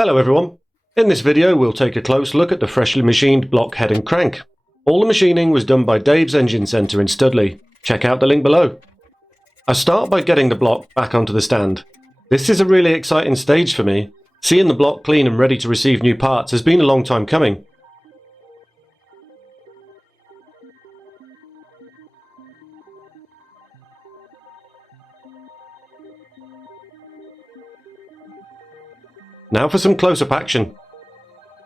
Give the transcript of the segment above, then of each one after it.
Hello everyone. In this video we'll take a close look at the freshly machined block head and crank. All the machining was done by Dave's Engine Centre in Studley. Check out the link below. I start by getting the block back onto the stand. This is a really exciting stage for me. Seeing the block clean and ready to receive new parts has been a long time coming. Now for some close-up action.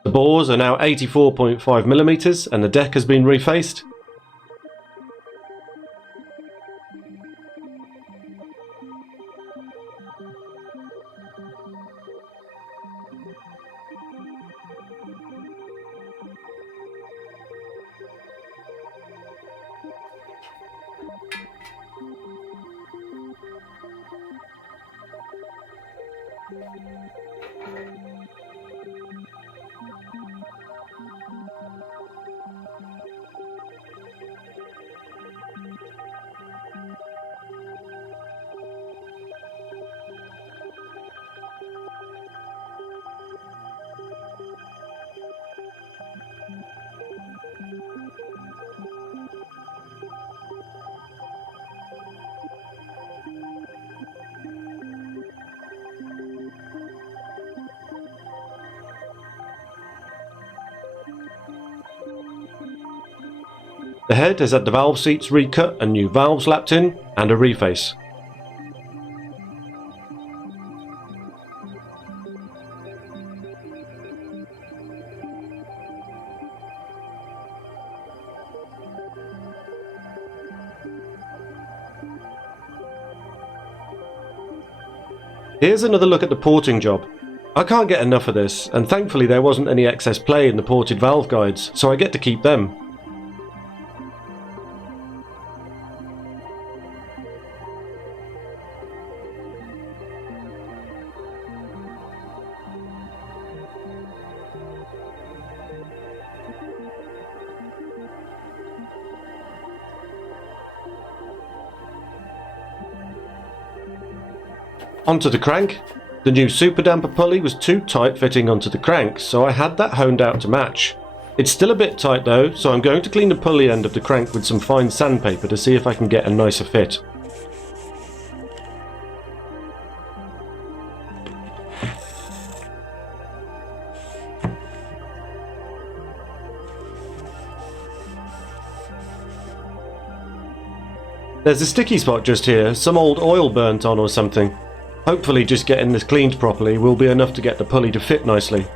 The bores are now 84.5mm and the deck has been refaced. The head has had the valve seats recut and new valves lapped in, and a reface. Here's another look at the porting job. I can't get enough of this, and thankfully there wasn't any excess play in the ported valve guides, so I get to keep them. Onto the crank. The new SuperDamper pulley was too tight fitting onto the crank, so I had that honed out to match. It's still a bit tight though, so I'm going to clean the pulley end of the crank with some fine sandpaper to see if I can get a nicer fit. There's a sticky spot just here, some old oil burnt on or something. Hopefully just getting this cleaned properly will be enough to get the pulley to fit nicely.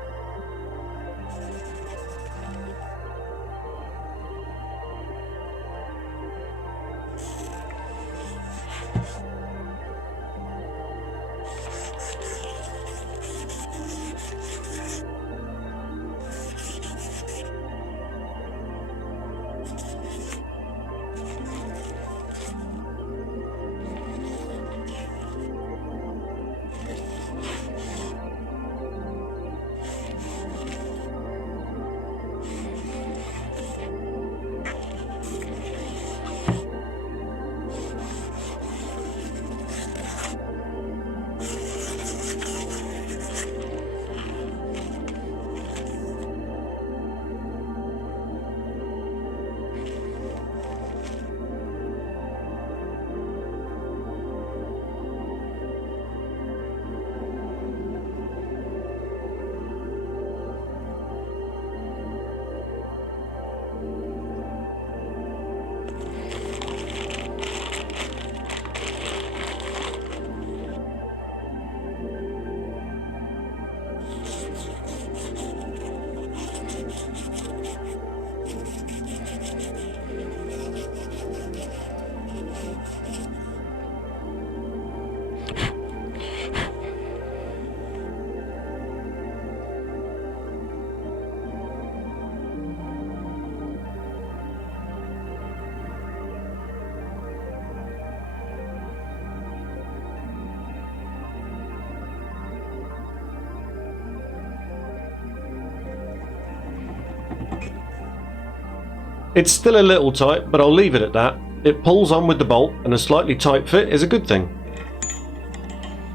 It's still a little tight, but I'll leave it at that. It pulls on with the bolt, and a slightly tight fit is a good thing.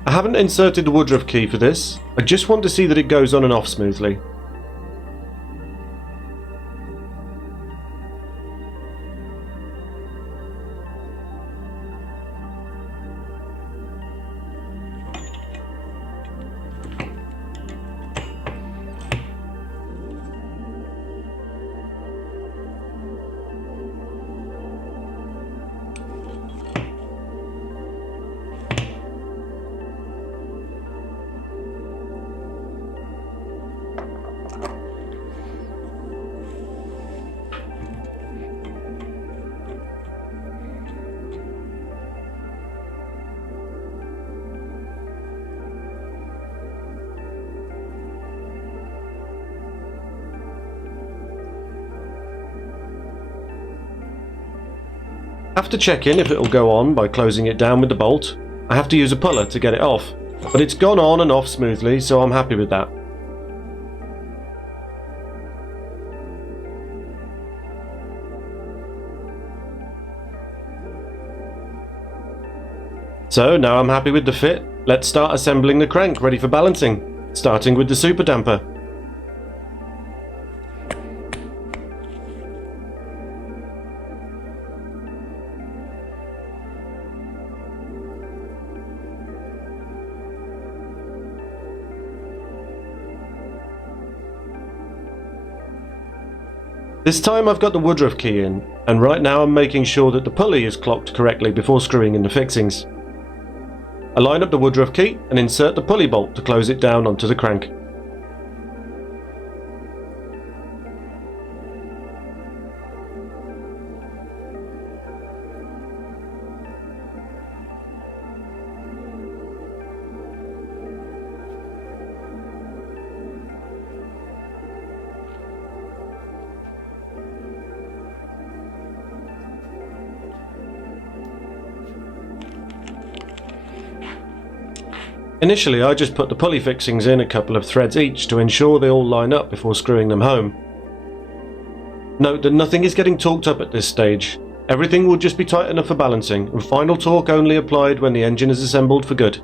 I I haven't inserted the woodruff key for this, I just want to see that it goes on and off smoothly. After checking if it'll go on by closing it down with the bolt, I have to use a puller to get it off, but it's gone on and off smoothly, so I'm happy with that. So now I'm happy with the fit, let's start assembling the crank ready for balancing, starting with the SuperDamper. This time I've got the woodruff key in, and right now I'm making sure that the pulley is clocked correctly before screwing in the fixings. I line up the woodruff key and insert the pulley bolt to close it down onto the crank. Initially I just put the pulley fixings in a couple of threads each to ensure they all line up before screwing them home. Note that nothing is getting torqued up at this stage, everything will just be tight enough for balancing and final torque only applied when the engine is assembled for good.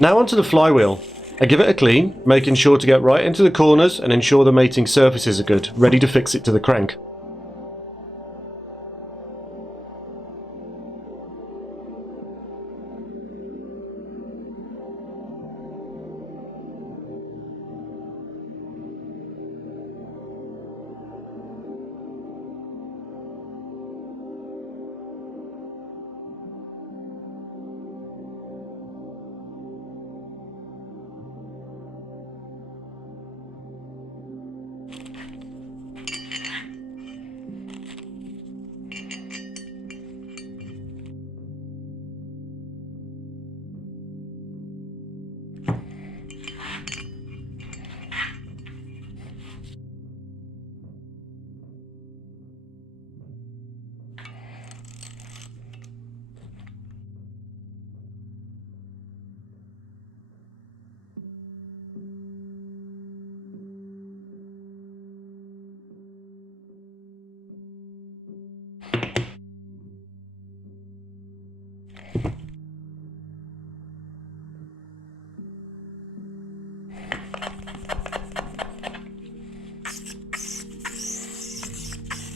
Now onto the flywheel. I give it a clean, making sure to get right into the corners and ensure the mating surfaces are good, ready to fix it to the crank.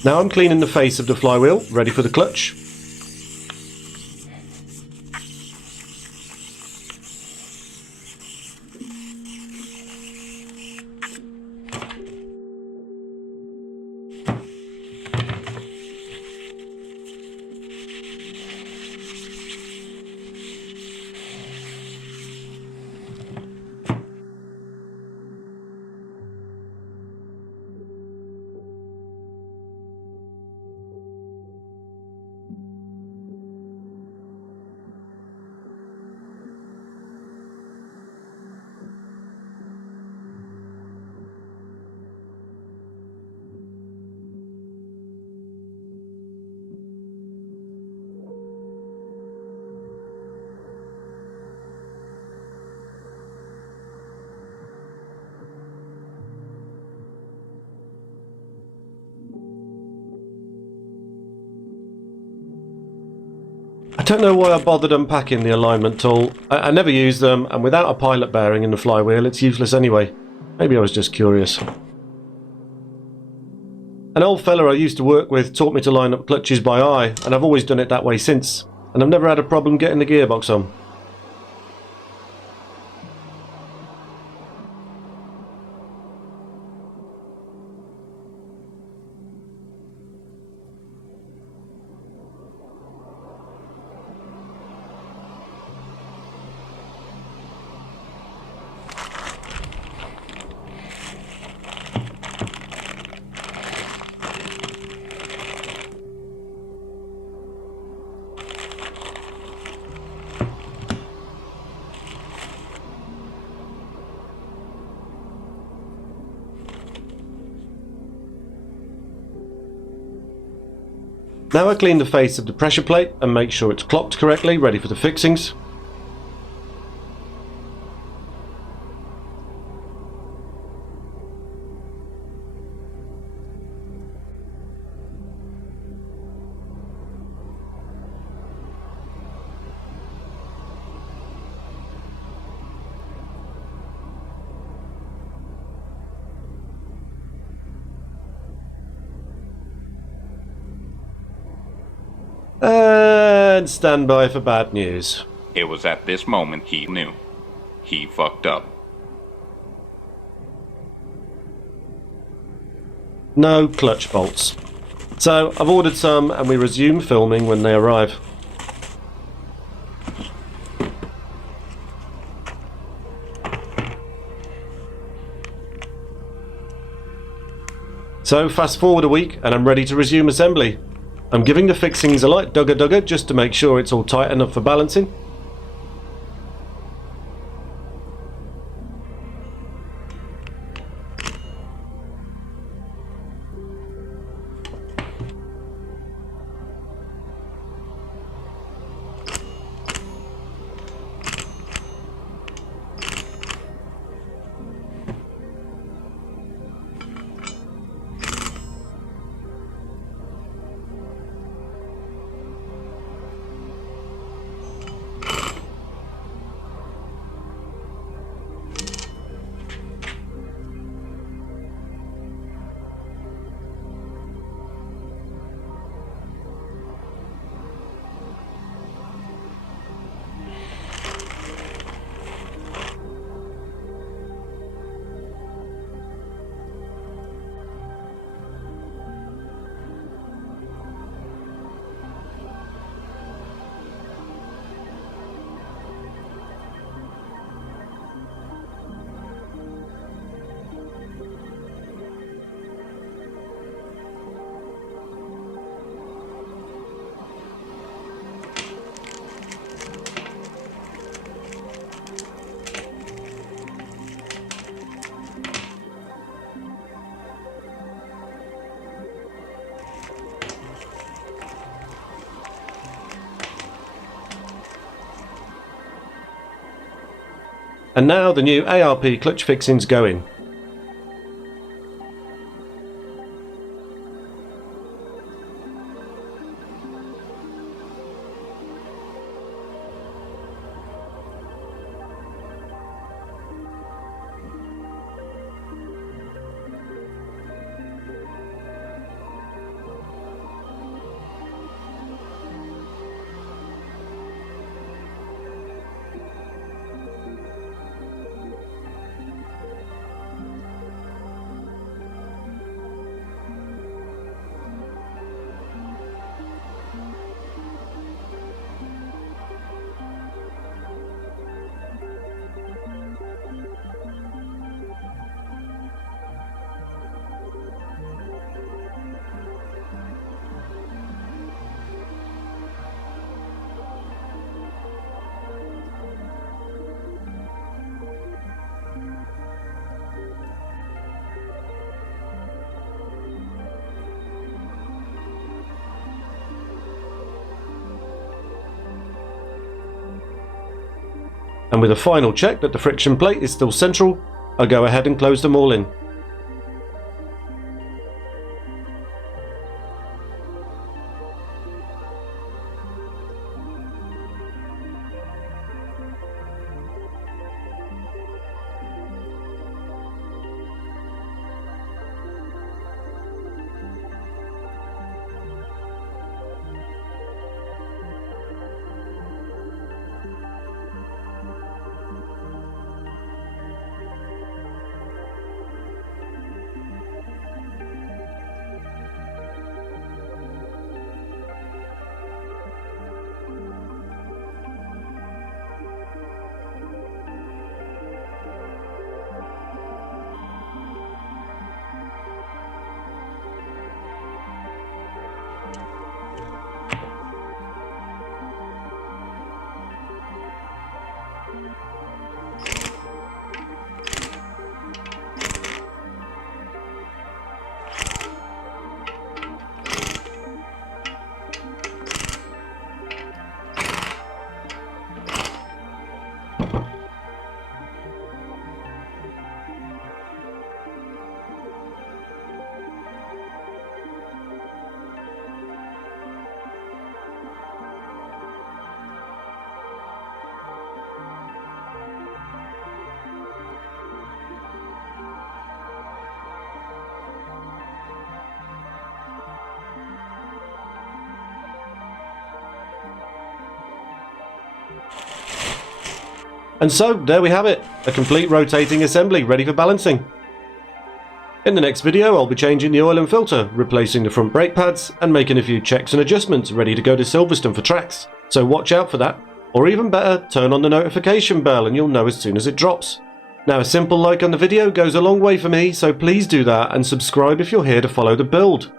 Now I'm cleaning the face of the flywheel, ready for the clutch. don't know why I bothered unpacking the alignment tool. I never use them, and without a pilot bearing in the flywheel, it's useless anyway. Maybe I was just curious. An old fella I used to work with taught me to line up clutches by eye, and I've always done it that way since, and I've never had a problem getting the gearbox on. Now I clean the face of the pressure plate and make sure it's clocked correctly, ready for the fixings. And stand by for bad news. It was at this moment he knew. He fucked up. No clutch bolts. So I've ordered some and we resume filming when they arrive. So fast forward a week and I'm ready to resume assembly. I'm giving the fixings a light dugger just to make sure it's all tight enough for balancing. And now the new ARP clutch fixings go in. And with a final check that the friction plate is still central, I go ahead and close them all in. And so, there we have it, a complete rotating assembly ready for balancing. In the next video I'll be changing the oil and filter, replacing the front brake pads, and making a few checks and adjustments ready to go to Silverstone for tracks, so watch out for that. Or even better, turn on the notification bell and you'll know as soon as it drops. Now a simple like on the video goes a long way for me, so please do that and subscribe if you're here to follow the build.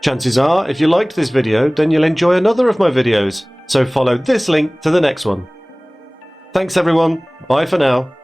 Chances are, if you liked this video, then you'll enjoy another of my videos, so follow this link to the next one. Thanks everyone, bye for now.